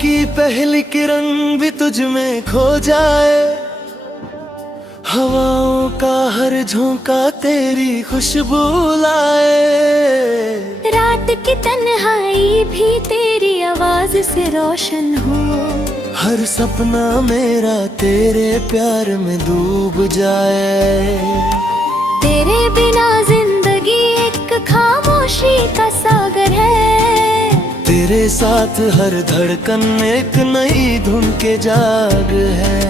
की पहली किरण भी तुझ में खो जाए, हवाओं का हर झोंका तेरी खुशबू लाए। रात की तन्हाई भी तेरी आवाज से रोशन हो, हर सपना मेरा तेरे प्यार में डूब जाए। तेरे बिना जिंदगी एक खामोशी का सागर है, तेरे साथ हर धड़कन एक नई धुन के जाग है।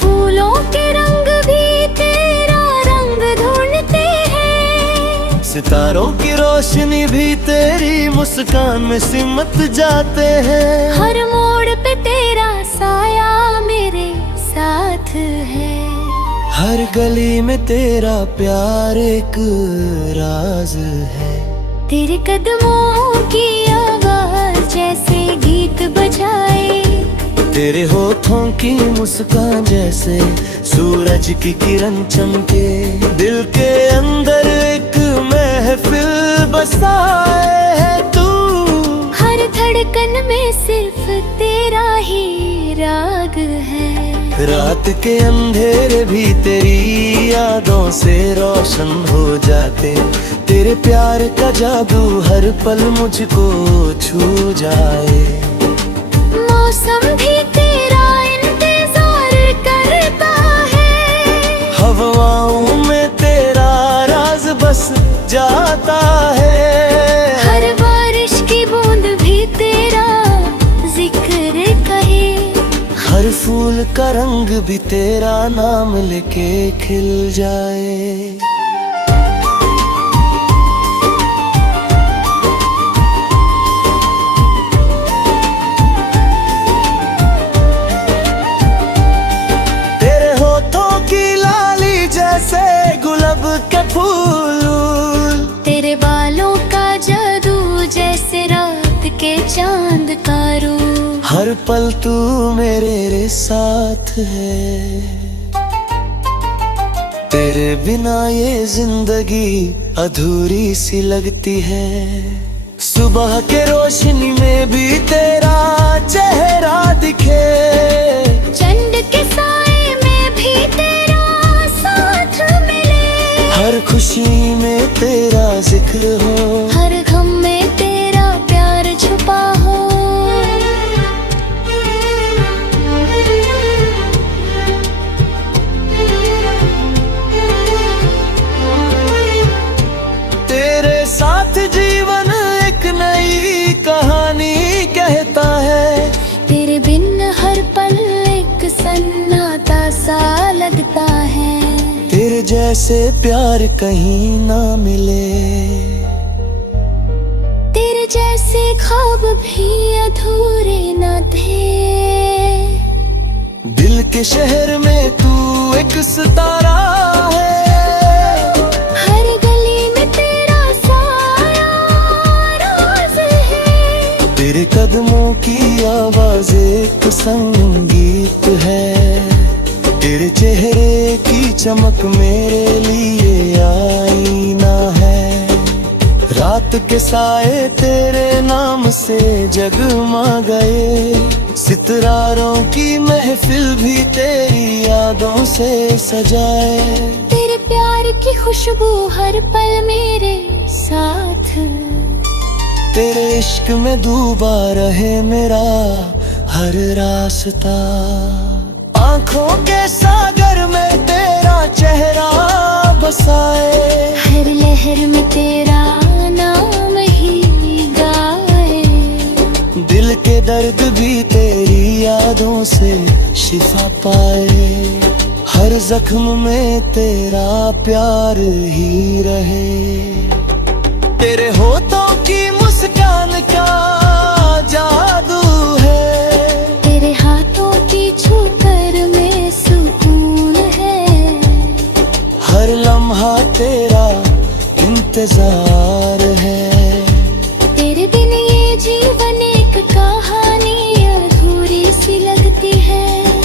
फूलों के रंग भी तेरा रंग ढूंढते हैं, सितारों की रोशनी भी तेरी मुस्कान में सिमट जाते हैं। हर मोड़ पे तेरा साया मेरे साथ है, हर गली में तेरा प्यार एक राज है। तेरे कदमों की आवाज जैसे गीत बजाए, तेरे होठों की मुस्कान जैसे सूरज की किरण चमके। दिल के अंदर एक महफिल बसाए है तू, हर धड़कन में सिर्फ तेरा ही राग है। रात के अंधेरे भी तेरी यादों से रोशन हो जाते। तेरे प्यार का जादू हर पल मुझको छू जाए। मौसम भी तेरा इंतजार करता है, हवाओं में तेरा राज बस जाता है। हर बारिश की बूंद भी तेरा जिक्र कहे, हर फूल का रंग भी तेरा नाम लेके खिल जाए। तेरे होठों की लाली जैसे गुलाब के फूल, तेरे बालों का जादू जैसे रात के चांद का रूप, हर पल तू मेरे साथ है। तेरे बिना ये जिंदगी अधूरी सी लगती है। सुबह के रोशनी में भी तेरा चेहरा दिखे, चंद के साए में भी तेरा साथ मिले, हर खुशी में तेरा जिक्र हो, हर गम में तेरा प्यार छुपा हो। तेरे साथ जीवन एक नई कहानी कहता है। तेरे बिन हर पल एक सन्नाटा सा लगता है, तेरे जैसे प्यार कहीं ना मिले। तेरे जैसे ख्वाब भी अधूरे न थे। दिल के शहर में तू एक सितारा है, हर गली में तेरा साया रोज है, तेरे कदमों की आवाज एक संगीत है। तेरे चेहरे की चमक मेरे लिए आईना है। रात के साए तेरे नाम से जगमा गए, सितारों की महफिल भी तेरी यादों से सजाए। तेरे प्यार की खुशबू हर पल मेरे साथ, तेरे इश्क में डूबा रहे मेरा हर रास्ता। आँखों के सागर में तेरा चेहरा बसाए, हर लहर में तेरा नाम ही गाए। दिल के दर्द भी तेरी यादों से शिफा पाए। हर जख्म में तेरा प्यार ही रहे। तेरे होठों की मुस्कान का जादू है, तेरे हाथों की छूकर में सुकून है, हर लम्हा तेरा इंतजार है। तेरे बिन ये जीवन एक कहानी अधूरी सी लगती है।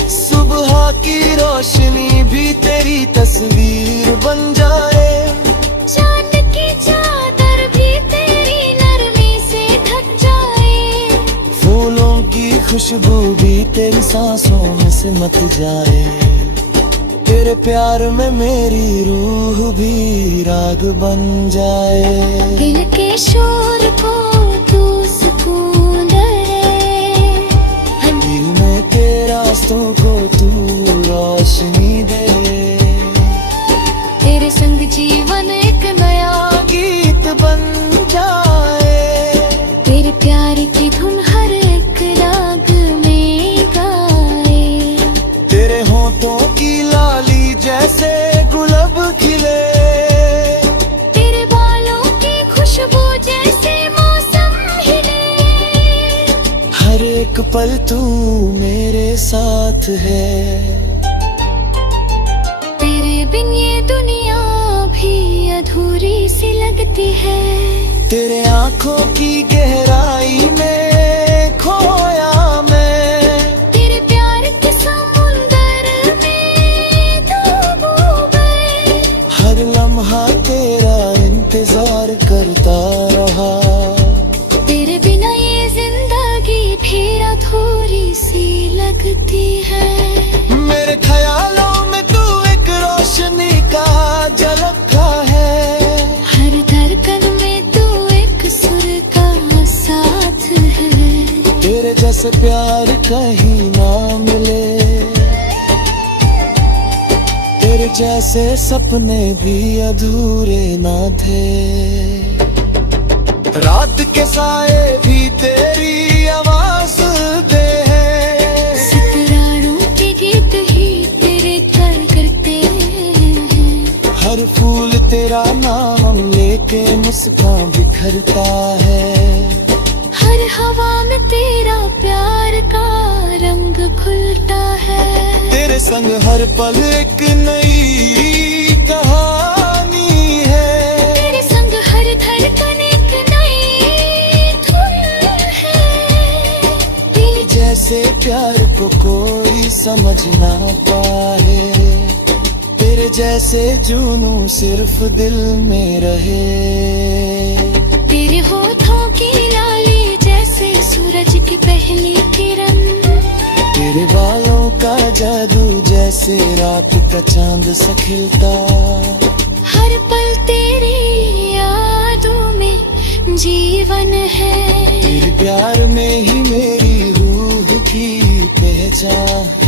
सुबह की रोशनी भी तेरी तस्वीर बन जाए, चांद की चादर भी तेरी नरमी से ढक जाए। फूलों की खुशबू भी तेरी सांसों में सिमट जाए। तेरे प्यार में मेरी रूह भी राग बन जाए। दिल के शोर को तू सुकून दे, दिल में तेरे रास्तों को तू रोशनी दे। तेरे संग जीवन एक नया गीत बन जाए। तेरे प्यार की धुन हर एक राग में गाए। तेरे होठों की लाली जैसे गुलाब खिले। तेरे बालों की खुशबू जैसे मौसम हिले। हर एक पल तू मेरे साथ है। तेरे बिन ये दुनिया भी अधूरी सी लगती है। तेरे आंखों की गहराई में खोया मैं। तेरे प्यार के समुंदर में डूब गए। हर लम्हा तेरा इंतजार करता रहा। तेरे बिना ये जिंदगी भी अधूरी सी लगती है। मेरे ख्यालों में तू एक रोशनी का झलका है। हर धड़कन में तू एक सुर का साथ है। तेरे जैसे प्यार कहीं ना मिले। तेरे जैसे सपने भी अधूरे ना थे। रात के साए भी तेरी आवाज दे हैं। सितारों के गीत ही तेरे कर करते हैं। हर फूल तेरा नाम लेके मुस्कान बिखरता है। हर हवा में तेरा प्यार का रंग खुलता है। तेरे संग हर पल एक नई कहानी है। तेरे संग हर धड़कन एक नई धुन है। तेरे जैसे प्यार को कोई समझ ना पाए। तेरे जैसे जुनून सिर्फ दिल में रहे। तेरे होठों की लाली जैसे सूरज की पहली किरण। तेरे बालों का जादू जैसे रात का चांद सा खिलता। हर पल तेरी यादों में जीवन है। तेरे प्यार में ही मेरी रूह की पहचान